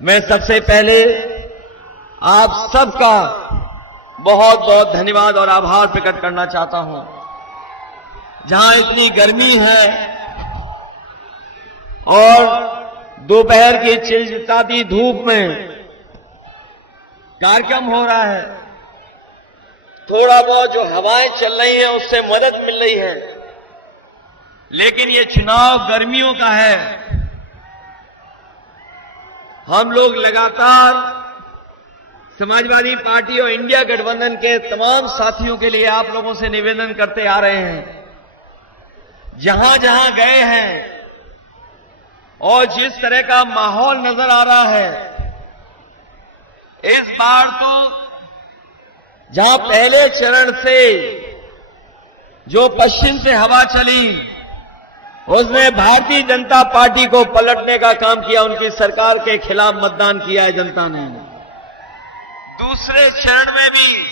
मैं सबसे पहले आप सबका बहुत बहुत धन्यवाद और आभार प्रकट करना चाहता हूं। जहां इतनी गर्मी है और दोपहर की चिलचिलाती धूप में कार्यक्रम हो रहा है, थोड़ा बहुत जो हवाएं चल रही हैं उससे मदद मिल रही है, लेकिन ये चुनाव गर्मियों का है। हम लोग लगातार समाजवादी पार्टी और इंडिया गठबंधन के तमाम साथियों के लिए आप लोगों से निवेदन करते आ रहे हैं। जहां जहां गए हैं और जिस तरह का माहौल नजर आ रहा है, इस बार तो जहां पहले चरण से जो पश्चिम से हवा चली उसने भारतीय जनता पार्टी को पलटने का काम किया, उनकी सरकार के खिलाफ मतदान किया है जनता ने। दूसरे चरण में भी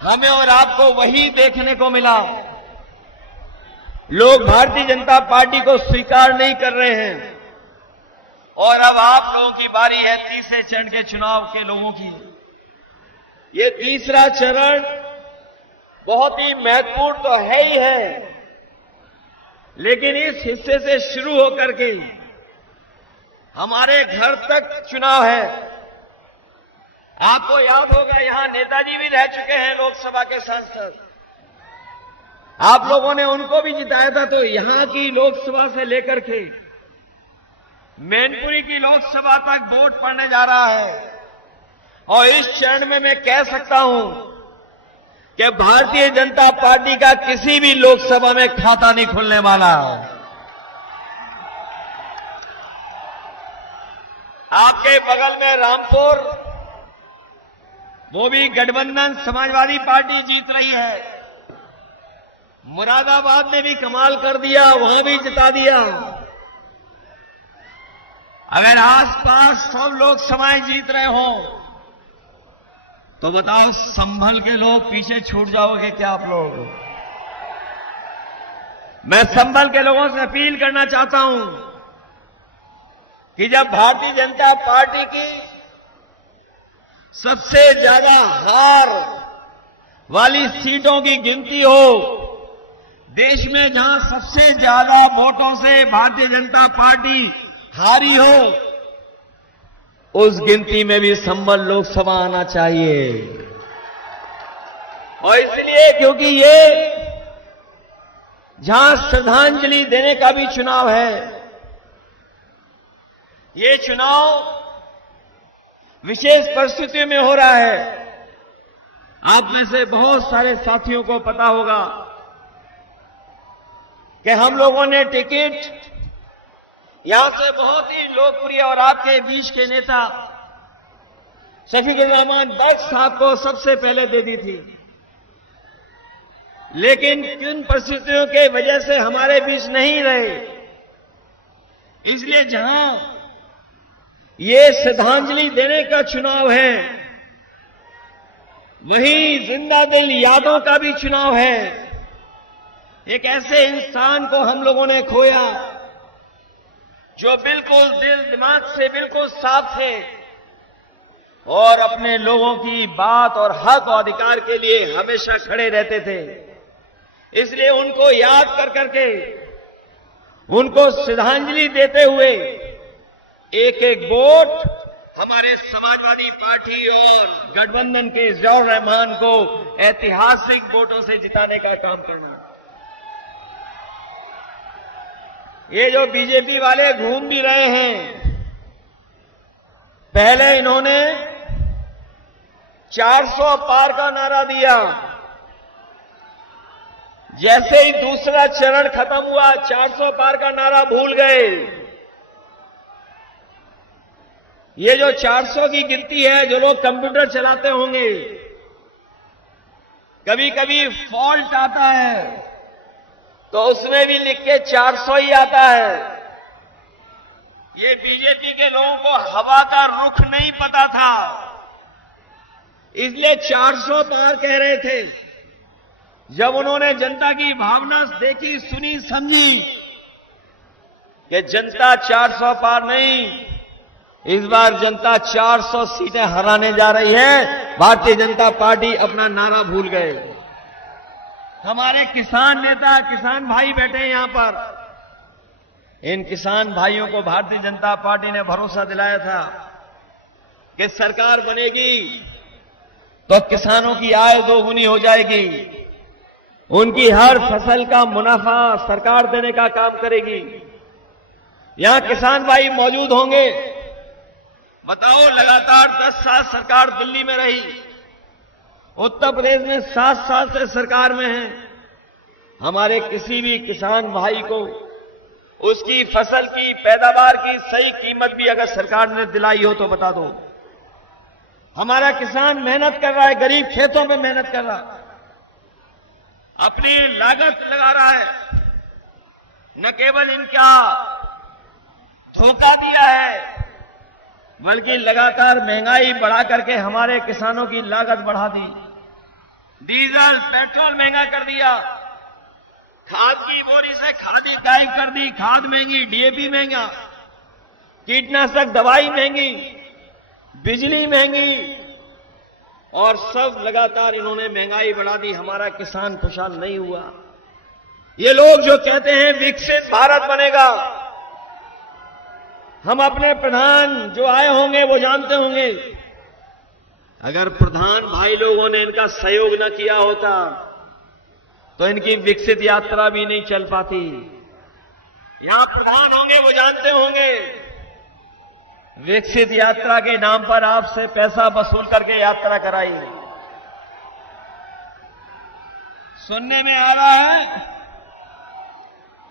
हमें और आपको वही देखने को मिला। लोग भारतीय जनता पार्टी को स्वीकार नहीं कर रहे हैं और अब आप लोगों की बारी है तीसरे चरण के चुनाव के लोगों की। ये तीसरा चरण बहुत ही महत्वपूर्ण तो है ही है, लेकिन इस हिस्से से शुरू होकर के हमारे घर तक चुनाव है। आपको याद होगा यहां नेताजी भी रह चुके हैं, लोकसभा के सांसद। आप लोगों ने उनको भी जिताया था, तो यहां की लोकसभा से लेकर के मैनपुरी की लोकसभा तक वोट पड़ने जा रहा है। और इस चरण में मैं कह सकता हूं कि भारतीय जनता पार्टी का किसी भी लोकसभा में खाता नहीं खुलने वाला। आपके बगल में रामपुर, वो भी गठबंधन समाजवादी पार्टी जीत रही है। मुरादाबाद ने भी कमाल कर दिया, वहां भी जिता दिया। अगर आसपास सब लोकसभाएं जीत रहे हो तो बताओ, संभल के लोग पीछे छूट जाओगे क्या आप लोग? मैं संभल के लोगों से अपील करना चाहता हूं कि जब भारतीय जनता पार्टी की सबसे ज्यादा हार वाली सीटों की गिनती हो, देश में जहां सबसे ज्यादा वोटों से भारतीय जनता पार्टी हारी हो, उस गिनती में भी संभल लोकसभा आना चाहिए। और इसलिए क्योंकि ये जहां श्रद्धांजलि देने का भी चुनाव है, ये चुनाव विशेष परिस्थितियों में हो रहा है। आप में से बहुत सारे साथियों को पता होगा कि हम लोगों ने टिकट यहां से बहुत ही लोकप्रिय और आपके बीच के नेता शफीकुर रहमान बख्श साहब को सबसे पहले दे दी थी, लेकिन किन परिस्थितियों के वजह से हमारे बीच नहीं रहे। इसलिए जहां ये श्रद्धांजलि देने का चुनाव है, वहीं जिंदा दिल यादों का भी चुनाव है। एक ऐसे इंसान को हम लोगों ने खोया जो बिल्कुल दिल दिमाग से बिल्कुल साफ थे और अपने लोगों की बात और हक और अधिकार के लिए हमेशा खड़े रहते थे। इसलिए उनको याद कर करके, उनको श्रद्धांजलि देते हुए एक एक वोट हमारे समाजवादी पार्टी और गठबंधन के ज़ियाउर रहमान को ऐतिहासिक वोटों से जिताने का काम करना। ये जो बीजेपी वाले घूम भी रहे हैं, पहले इन्होंने 400 पार का नारा दिया, जैसे ही दूसरा चरण खत्म हुआ 400 पार का नारा भूल गए। ये जो 400 की गिनती है, जो लोग कंप्यूटर चलाते होंगे, कभी कभी फॉल्ट आता है तो उसमें भी लिख के 400 ही आता है। ये बीजेपी के लोगों को हवा का रुख नहीं पता था, इसलिए 400 पार कह रहे थे। जब उन्होंने जनता की भावना देखी, सुनी, समझी कि जनता 400 पार नहीं इस बार जनता 400 सीटें हराने जा रही है। भारतीय जनता पार्टी अपना नारा भूल गए। हमारे किसान नेता, किसान भाई बैठे हैं यहां पर। इन किसान भाइयों को भारतीय जनता पार्टी ने भरोसा दिलाया था कि सरकार बनेगी तो किसानों की आय दोगुनी हो जाएगी, उनकी हर फसल का मुनाफा सरकार देने का काम करेगी। यहां किसान भाई मौजूद होंगे। बताओ, लगातार 10 साल सरकार दिल्ली में रही, उत्तर प्रदेश में 7 साल से सरकार में है। हमारे किसी भी किसान भाई को उसकी फसल की पैदावार की सही कीमत भी अगर सरकार ने दिलाई हो तो बता दो। हमारा किसान मेहनत कर रहा है, गरीब खेतों में मेहनत कर रहा है, अपनी लागत लगा रहा है। न केवल इनका धोखा दिया है, बल्कि लगातार महंगाई बढ़ा करके हमारे किसानों की लागत बढ़ा दी। डीजल पेट्रोल महंगा कर दिया, खाद की बोरी से खादी गायब कर दी, खाद महंगी, डीएपी महंगा, कीटनाशक दवाई महंगी, बिजली महंगी, और सब लगातार इन्होंने महंगाई बढ़ा दी। हमारा किसान खुशहाल नहीं हुआ। ये लोग जो कहते हैं विकसित भारत बनेगा, हम अपने प्रधान जो आए होंगे वो जानते होंगे, अगर प्रधान भाई लोगों ने इनका सहयोग न किया होता तो इनकी विकसित यात्रा भी नहीं चल पाती। यहां प्रधान होंगे वो जानते होंगे, विकसित यात्रा के नाम पर आपसे पैसा वसूल करके यात्रा कराई। सुनने में आ रहा है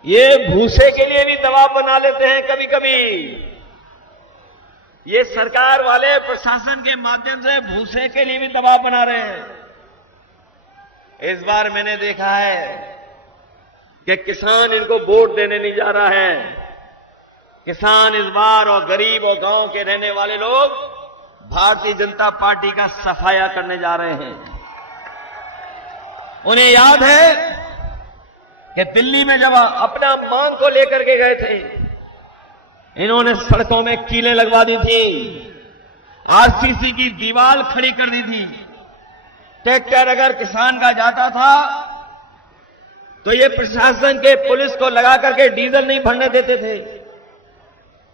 ये भूसे के लिए भी दबाव बना लेते हैं कभी कभी। ये सरकार वाले प्रशासन के माध्यम से भूसे के लिए भी दबाव बना रहे हैं। इस बार मैंने देखा है कि किसान इनको वोट देने नहीं जा रहा है। किसान इस बार और गरीब और गांव के रहने वाले लोग भारतीय जनता पार्टी का सफाया करने जा रहे हैं। उन्हें याद है कि दिल्ली में जब अपना मांग को लेकर के गए थे, इन्होंने सड़कों में कीलें लगवा दी थी, आरसीसी की दीवार खड़ी कर दी थी। ट्रैक्टर अगर किसान का जाता था तो ये प्रशासन के पुलिस को लगा करके डीजल नहीं भरने देते थे।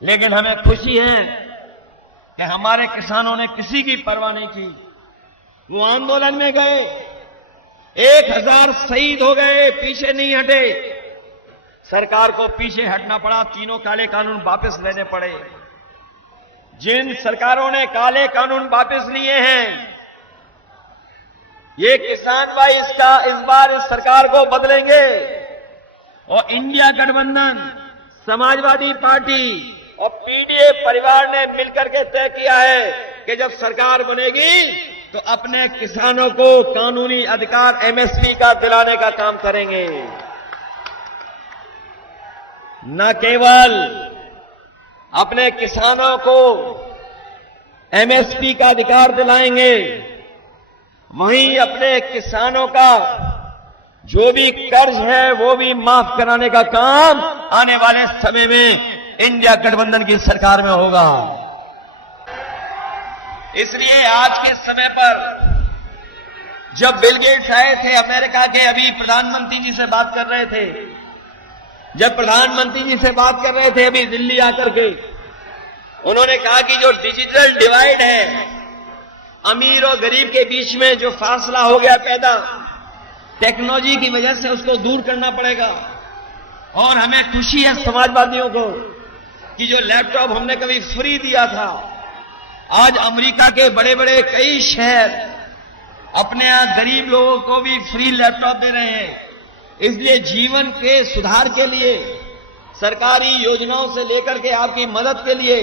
लेकिन हमें खुशी है कि हमारे किसानों ने किसी की परवाह नहीं की। वो आंदोलन में गए, 1000 शहीद हो गए, पीछे नहीं हटे। सरकार को पीछे हटना पड़ा, तीनों काले कानून वापस लेने पड़े। जिन सरकारों ने काले कानून वापस लिए हैं, ये किसान भाई इस बार इस सरकार को बदलेंगे। और इंडिया गठबंधन, समाजवादी पार्टी और पीडीए परिवार ने मिलकर के तय किया है कि जब सरकार बनेगी तो अपने किसानों को कानूनी अधिकार एमएसपी का दिलाने का काम करेंगे। न केवल अपने किसानों को एमएसपी का अधिकार दिलाएंगे, वहीं अपने किसानों का जो भी कर्ज है वो भी माफ कराने का काम आने वाले समय में इंडिया गठबंधन की सरकार में होगा। इसलिए आज के समय पर जब बिल गेट्स आए थे अमेरिका के, अभी प्रधानमंत्री जी से बात कर रहे थे, जब प्रधानमंत्री जी से बात कर रहे थे अभी दिल्ली आकर के, उन्होंने कहा कि जो डिजिटल डिवाइड है, अमीर और गरीब के बीच में जो फासला हो गया पैदा टेक्नोलॉजी की वजह से, उसको दूर करना पड़ेगा। और हमें खुशी है समाजवादियों को कि जो लैपटॉप हमने कभी फ्री दिया था, आज अमेरिका के बड़े बड़े कई शहर अपने यहां गरीब लोगों को भी फ्री लैपटॉप दे रहे हैं। इसलिए जीवन के सुधार के लिए, सरकारी योजनाओं से लेकर के आपकी मदद के लिए,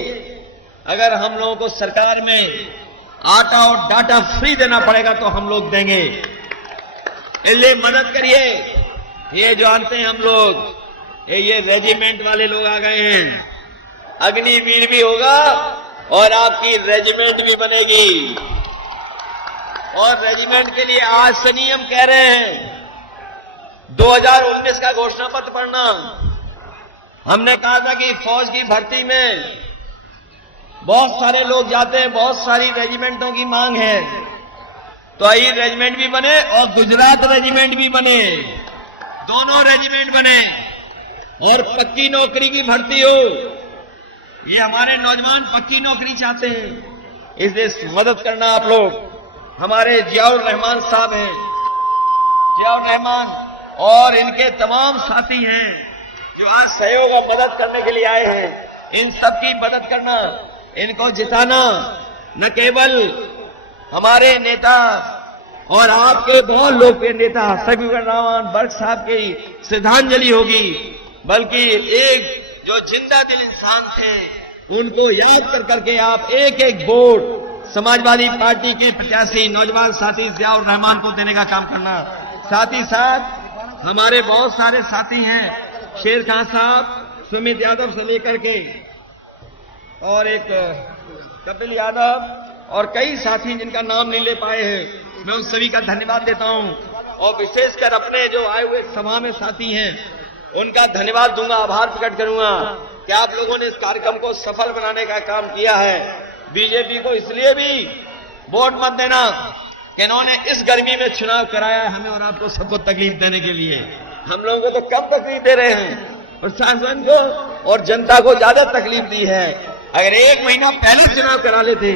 अगर हम लोगों को सरकार में आटा और डाटा फ्री देना पड़ेगा तो हम लोग देंगे। इसलिए मदद करिए। ये जानते हैं हम लोग, ये रेजिमेंट वाले लोग आ गए हैं, अग्निवीर भी होगा और आपकी रेजिमेंट भी बनेगी। और रेजिमेंट के लिए आज से नहीं हम कह रहे हैं, 2019 का घोषणा पत्र पढ़ना। हमने कहा था कि फौज की भर्ती में बहुत सारे लोग जाते हैं, बहुत सारी रेजिमेंटों की मांग है, तो आई रेजिमेंट भी बने और गुजरात रेजिमेंट भी बने, दोनों रेजिमेंट बने और पक्की नौकरी की भर्ती हो। ये हमारे नौजवान पक्की नौकरी चाहते हैं, इसलिए मदद करना आप लोग। हमारे जियाउर रहमान साहब हैं, जियाउर रहमान और इनके तमाम साथी हैं जो आज सहयोग और मदद करने के लिए आए हैं। इन सब की मदद करना, इनको जिताना न केवल हमारे नेता और आपके बहुत लोकप्रिय नेता सफीउर रहमान बर्क साहब की श्रद्धांजलि होगी, बल्कि एक जो जिंदा दिल इंसान थे उनको याद कर करके आप एक एक वोट समाजवादी पार्टी के प्रत्याशी नौजवान साथी जियाउर रहमान को देने का काम करना। साथ ही साथ हमारे बहुत सारे साथी हैं, शेर खान साहब, सुमित यादव से लेकर के और एक कपिल यादव और कई साथी जिनका नाम नहीं ले पाए हैं, मैं उन सभी का धन्यवाद देता हूं। और विशेषकर अपने जो आए हुए सभा में साथी हैं उनका धन्यवाद दूंगा, आभार प्रकट करूंगा कि आप लोगों ने इस कार्यक्रम को सफल बनाने का काम किया है। बीजेपी को इसलिए भी वोट मत देना कि इन्होंने इस गर्मी में चुनाव कराया है हमें और आपको सबको तकलीफ देने के लिए। हम लोगों को तो कम तकलीफ दे रहे हैं, प्रशासन को और जनता को ज्यादा तकलीफ दी है। अगर एक महीना पहले चुनाव करा लेते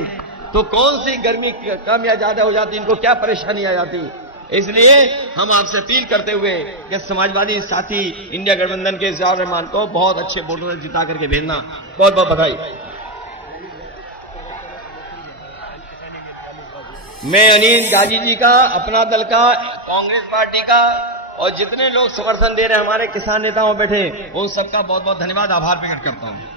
तो कौन सी गर्मी कम या ज्यादा हो जाती, इनको क्या परेशानी आ जाती। इसलिए हम आपसे अपील करते हुए कि समाजवादी साथी इंडिया गठबंधन के जियाउर रहमान को बहुत अच्छे वोटों से जिता करके भेजना। बहुत बहुत बधाई। मैं अनिल गाजी जी का, अपना दल का, कांग्रेस पार्टी का और जितने लोग समर्थन दे रहे हैं हमारे किसान नेताओं बैठे, उन सबका बहुत बहुत धन्यवाद, आभार प्रकट करता हूं।